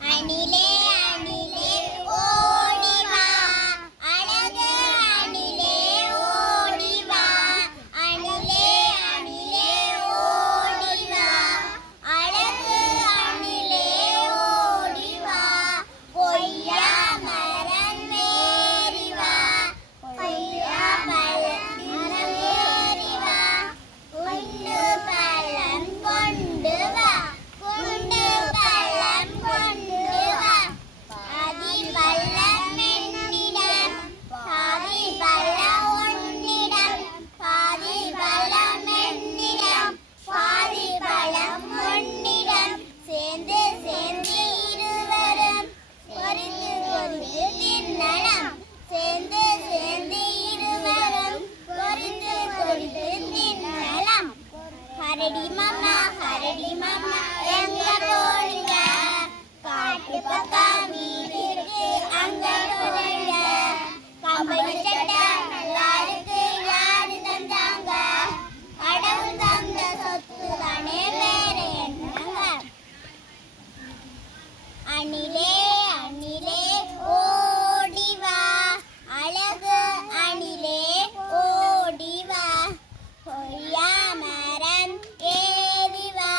அணிலே அணிலே ஓடி வா அழகு அணிலே ஓடி வா அணிலே அணிலே ஓடி வா அழகு அணிலே ஓடி வா கொய்யா மரம் ஏறி வா கொய்யா மரம் ஏறி வா குண்டு பழம் கொண்டு வா குண்டு பழம் கொண்டு வா பாதி பழம் என்னிடம் பாதி பழம் உன்னிடம் பாதி பழம் என்னிடம் பாதி பழம் உன்னிடம் சேர்ந்து சேர்ந்து இருவரும் பொறித்து பொறித்து தின்னலாம் சேர்ந்து சேர்ந்து இருவரும் பொறித்து பொறித்து தின்னலாம் ஹரடி மாமா எங்க போறீங்க காட்டு பக்கம் வீட்டுக்கு அங்க போறீங்க கம்பளி சட்டை நல்லா இருக்கு யாரு தந்தாங்க கடவுள் தந்த சொத்து தானே வேற என்னங்க அணிலே அணிலே ஓடி வா அழகு அணிலே ஓடி வா கொய்யா மரம் ஏறி வா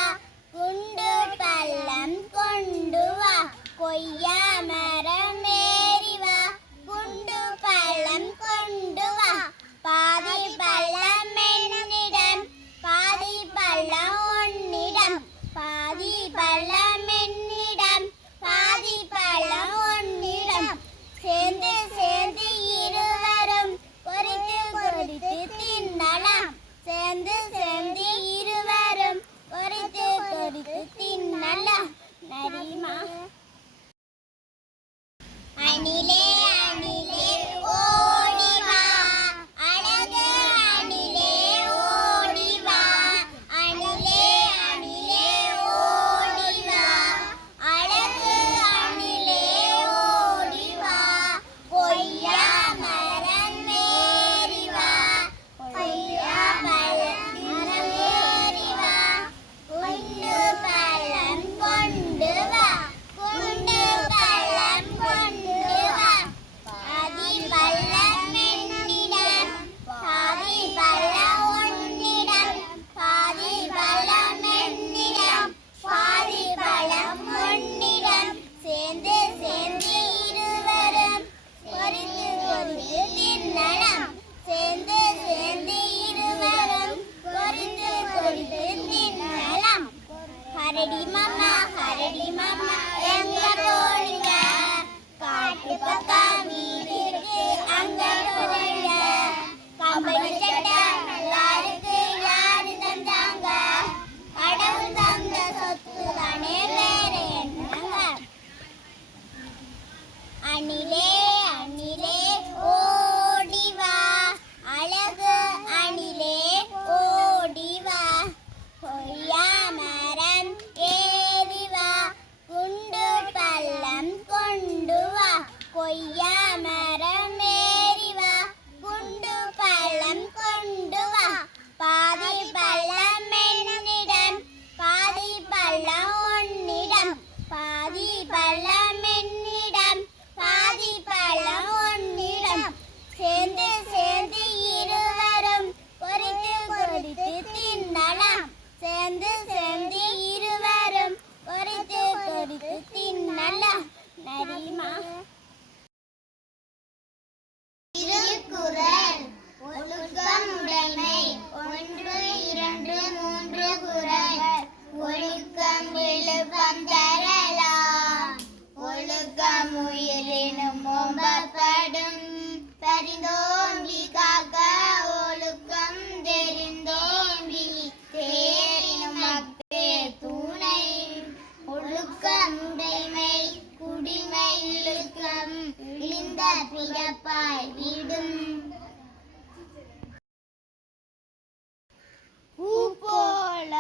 குண்டு பள்ளம் கொண்டு வா கொய்யா மரம் ஏறி வா குண்டு பள்ளம் கொண்டு வா பாதி பள்ளம் என்னிடம் பாதி பள்ளம் உன்னிடம் பாதி பள்ளம் என்னிடம் பாதி பழம் உன்னிடம் சேர்ந்து சேர்ந்து இருவரும் பொறித்து பொறித்து தின்னலாம் சேர்ந்து சேர்ந்து இருவரும் பொறித்து பொறித்து தின்னலாம் நரிமா அணிலே அணிலே ஓடி வா அழகு அணிலே ஓடி வா அணிலே அணிலே ஓடி வா அழகு அணிலே ஓடி வா கொய்யா மரம் ஏறி வா கொய்யா மரம் ஏறி வா குண்டு பழம் கொண்டு வா குண்டு பழம் கொண்டு வா பாதி பழம் என்னிடம் பாதி பழம் உன்னிடம் பாதி பழம் என்னிடம் பாதி பழம் உன்னிடம் சேர்ந்து சேர்ந்து இருவரும் பொறித்து பொறித்து தின்னலாம் சேர்ந்து சேர்ந்து இருவரும் பொறித்து பொறித்து தின்னலாம் ஹரடி மாமா எங்க போறீங்க காட்டு பக்கம் வீட்டுக்கு அங்க போறீங்க கம்பளி சட்டை நல்லா இருக்கு யாரு தந்தாங்க கடவுள் தந்த சொத்து தானே வேற என்னங்க அணிலே அணிலே ஓடி வா அழகு அணிலே ஓடி வா கொய்யா மரம் ஏறி வா குண்டு பள்ளம் கொண்டு வா கொய்யா மரம் ஏறி வா குண்டு பள்ளம் கொண்டு வா பாதி பள்ளம் என்னிடம் பாதி பள்ளம் உன்னிடம் பாதி பள்ளம் என்னிடம் பாதி பழம் உன்னிடம் சேர்ந்து சேர்ந்து இருவரும் பொறித்து பொறித்து தின்னலாம் சேர்ந்து சேர்ந்து இருவரும் பொறித்து பொறித்து தின்னலாம் நரிமா திருக்குறள் ஒழுக்கம் உடைமை 1 2 3 குறள் ஒழுக்கம் விழுப்பம் தரலாம் ஒழுக்கம் உயிரினும் ஓம்பப்படும் பரிந்தோம்பி காக்க ஒழுக்கம் தெரிந்தோம்பி தேரினும் மக்கே துணை ஒழுக்கம் உடைமை குடிமை இழுக்கம் இழிந்த பிறப்பாய் விடும் பூ போல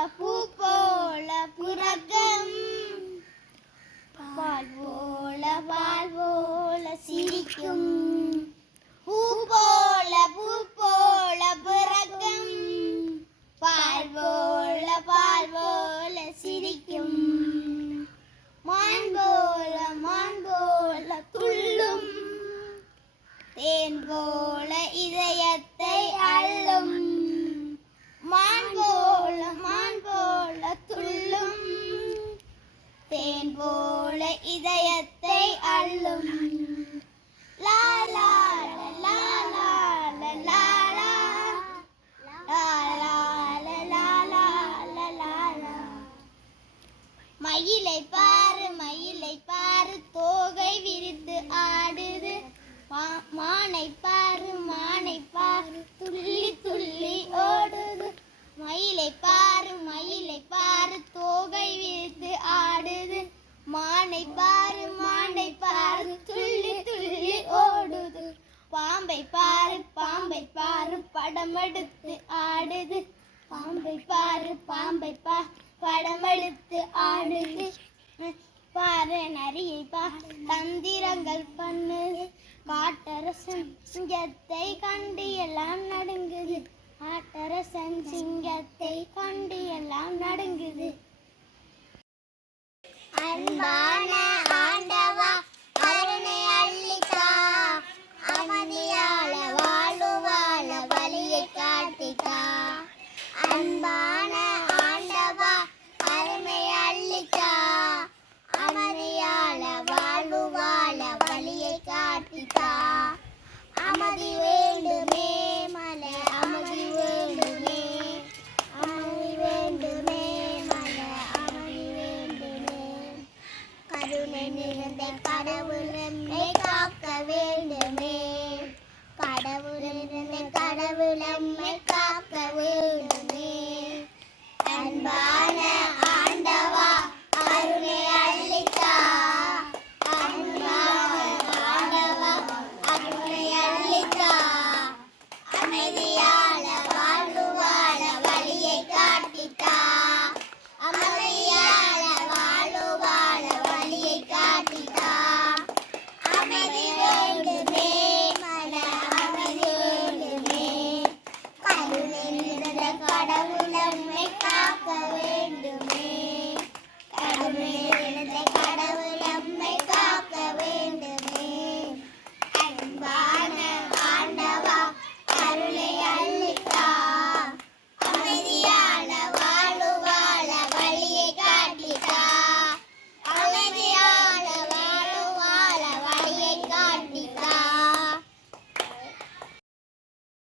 பிறக்கம் பால் போல சிரிக்கும் பூ போல பிறக்கும் பால் போல சிரிக்கும் மான் போல தேன் போல இதயத்தை அள்ளும் லா லா லா லா லா லா லா லா லா லா லா லா லா லா. மயிலை பாரு தோகை விரித்து ஆடுது மானை பாரு துள்ளி துள்ளி ஓடுது மயிலை பாரு தோகை விரித்து ஆடுது மானை பாரு துள்ளி துள்ளி ஓடுது பாம்பை பாரு படம் எடுத்து ஆடுது பாம்பை பாரு படம் எடுத்து ஆடுது பாரு நரியை தந்திரங்கள் பண்ணுது காட்டரசன் சிங்கத்தை கண்டு எல்லாம் நடுங்குது காட்டரசன் சிங்கத்தை கண்டு எல்லாம் நடுங்குது. அன்பான ஆண்டவா கருணை அள்ளித்தா அமைதியால வாழ வழியை காட்டித்தா அன்பான ஆண்டவா கருணை அள்ளித்தா அமைதியால வாழ வழியை காட்டித்தா அமைதி வேண்டுமே மலை அமைதி வேண்டுமே மலை அமைதி வேண்டுமே கருணை நிறைந்த கடவுள்